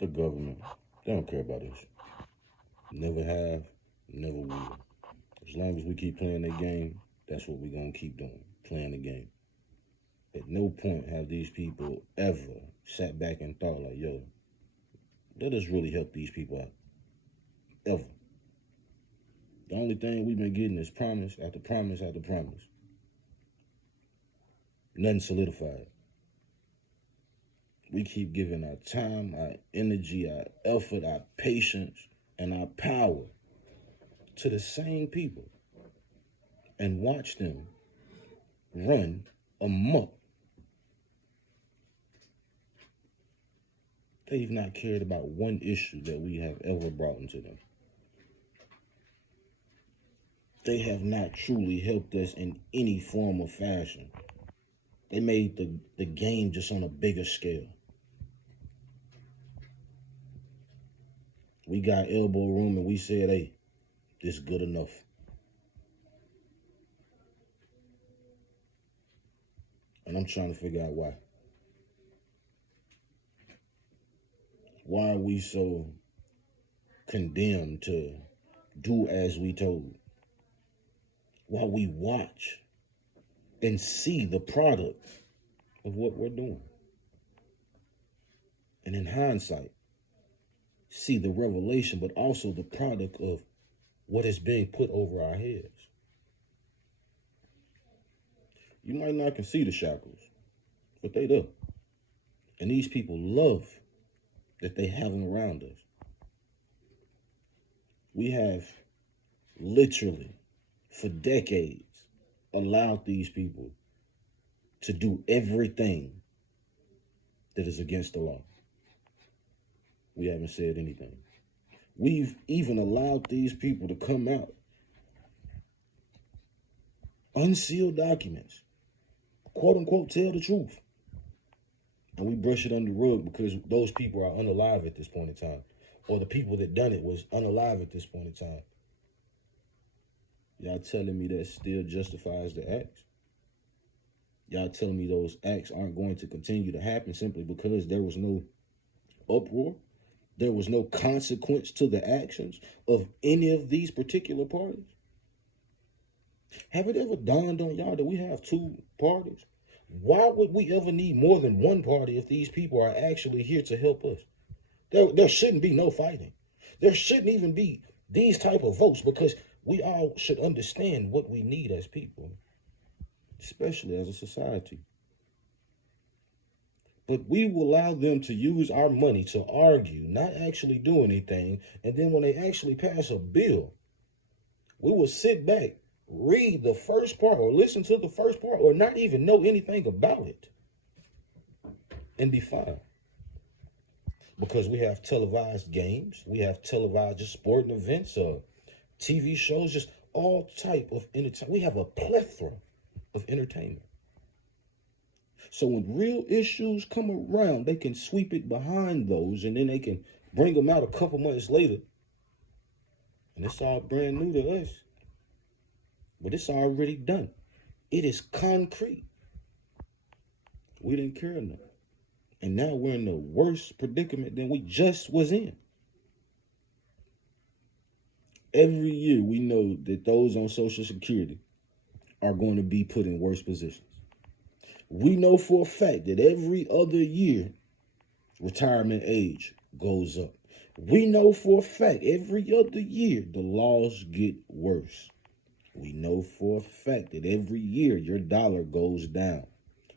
The government, they don't care about us. Never have, never will. As long as we keep playing the game, that's what we're gonna keep doing, playing the game. At no point have these people ever sat back and thought like, yo, let us really help these people out. Ever. The only thing we've been getting is promise after promise after promise. Nothing solidified. We keep giving our time, our energy, our effort, our patience, and our power to the same people and watch them run amok. They've not cared about one issue that we have ever brought into them. They have not truly helped us in any form or fashion. They made the game just on a bigger scale. We got elbow room and we said, hey, this good enough. And I'm trying to figure out why. Why are we so condemned to do as we told? While we watch and see the product of what we're doing. And in hindsight, see the revelation, but also the product of what is being put over our heads. You might not can see the shackles, but they do. And these people love that they have them around us. We have literally, for decades, allowed these people to do everything that is against the law. We haven't said anything. We've even allowed these people to come out, unsealed documents, quote unquote, tell the truth. And we brush it under the rug because those people are unalive at this point in time. Or the people that done it was unalive at this point in time. Y'all telling me that still justifies the acts? Y'all telling me those acts aren't going to continue to happen simply because there was no uproar? There was no consequence to the actions of any of these particular parties? Have it ever dawned on y'all that we have two parties? Why would we ever need more than one party if these people are actually here to help us? There shouldn't be no fighting. There shouldn't even be these type of votes because we all should understand what we need as people, especially as a society. But we will allow them to use our money to argue, not actually do anything. And then when they actually pass a bill, we will sit back, read the first part or listen to the first part or not even know anything about it and be fine. Because we have televised games, we have televised just sporting events, TV shows, just all type of entertainment. We have a plethora of entertainment. So when real issues come around, they can sweep it behind those and then they can bring them out a couple months later. And it's all brand new to us. But it's already done. It is concrete. We didn't care enough. And now we're in the worst predicament than we just was in. Every year we know that those on Social Security are going to be put in worse positions. We know for a fact that every other year retirement age goes up. We know for a fact every other year the laws get worse. We know for a fact that every year your dollar goes down.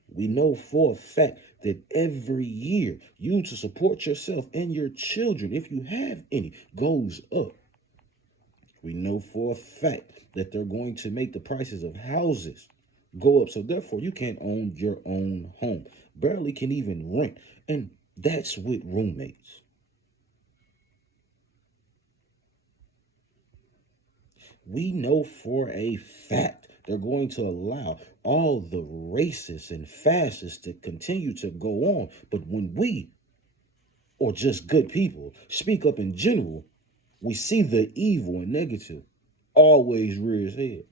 We know for a fact that every year you to support yourself and your children, if you have any, goes up. We know for a fact that they're going to make the prices of houses go up. So therefore, you can't own your own home. Barely can even rent. And that's with roommates. We know for a fact they're going to allow all the racists and fascists to continue to go on. But when we, or just good people, speak up in general, we see the evil and negative always rear its head.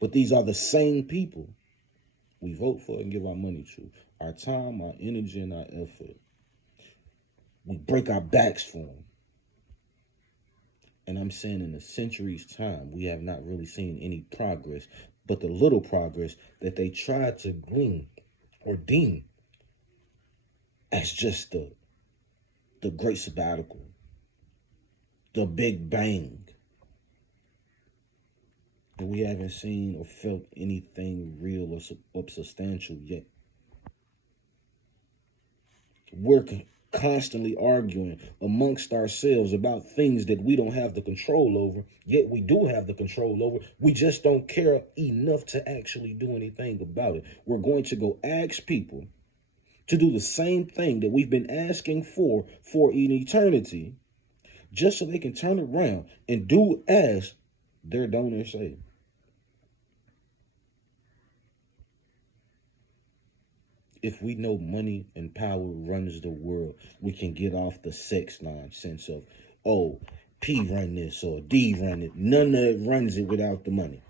But these are the same people we vote for and give our money to, our time, our energy, and our effort. We break our backs for them. And I'm saying in a century's time, we have not really seen any progress, but the little progress that they tried to glean or deem as just the great sabbatical, the Big Bang. And we haven't seen or felt anything real or substantial yet. We're constantly arguing amongst ourselves about things that we don't have the control over, yet we do have the control over. We just don't care enough to actually do anything about it. We're going to go ask people to do the same thing that we've been asking for an eternity, just so they can turn around and do as their donors say. If we know money and power runs the world, we can get off the sex nonsense of, oh, P run this or D run it. None of it runs it without the money,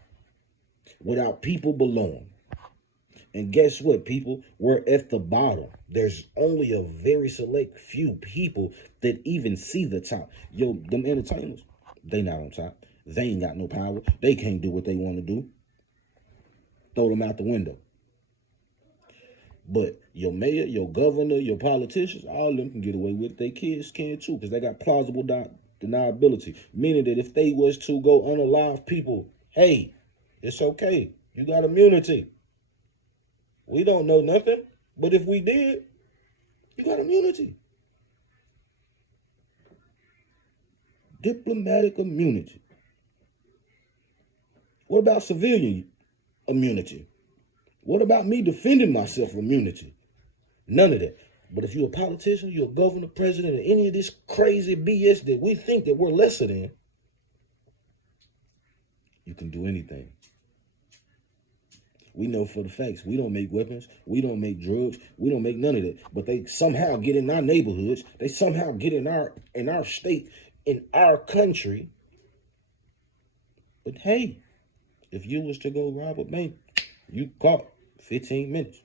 without people below them. And guess what, people? We're at the bottom. There's only a very select few people that even see the top. Yo, them entertainers, they not on top. They ain't got no power. They can't do what they want to do. Throw them out the window. But your mayor, your governor, your politicians, all of them can get away with it. Their kids can too, because they got plausible deniability. Meaning that if they was to go unalive people, hey, it's okay. You got immunity. We don't know nothing. But if we did, you got immunity. Diplomatic immunity. What about civilian immunity? What about me defending myself? Immunity? None of that. But if you're a politician, you're a governor, president, or any of this crazy BS that we think that we're lesser than, you can do anything. We know for the facts, we don't make weapons, we don't make drugs, we don't make none of that. But they somehow get in our neighborhoods, they somehow get in our state, in our country. But hey, if you was to go rob a bank, you caught 15 minutes.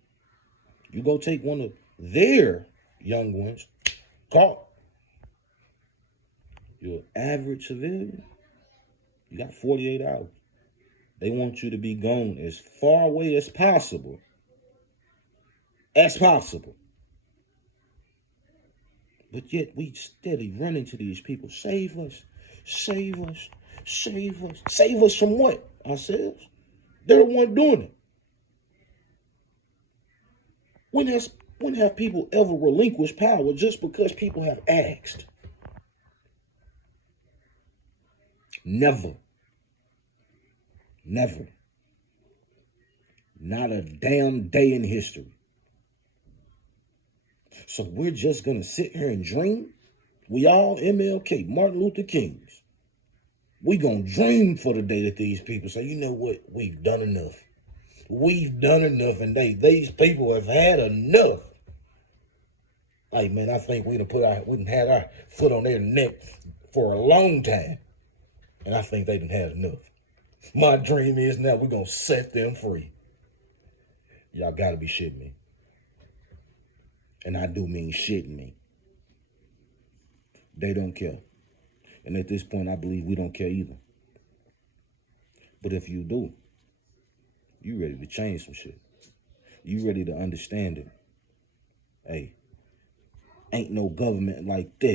You go take one of their young ones, caught. You're an average civilian, you got 48 hours. They want you to be gone as far away as possible. But yet we steady running to these people. Save us, save us, save us. Save us from what? Ourselves? They're the one doing it. When have people ever relinquished power just because people have asked? Never. Never. Not a damn day in history. So we're just going to sit here and dream? We all MLK, Martin Luther Kings. We going to dream for the day that these people say, you know what, we've done enough. We've done enough, and these people have had enough. Hey, man, I think we done had our foot on their neck for a long time, and I think they done had enough. My dream is now we're going to set them free. Y'all got to be shitting me. And I do mean shitting me. They don't care. And at this point, I believe we don't care either. But if you do, you ready to change some shit. You ready to understand it. Hey, ain't no government like this.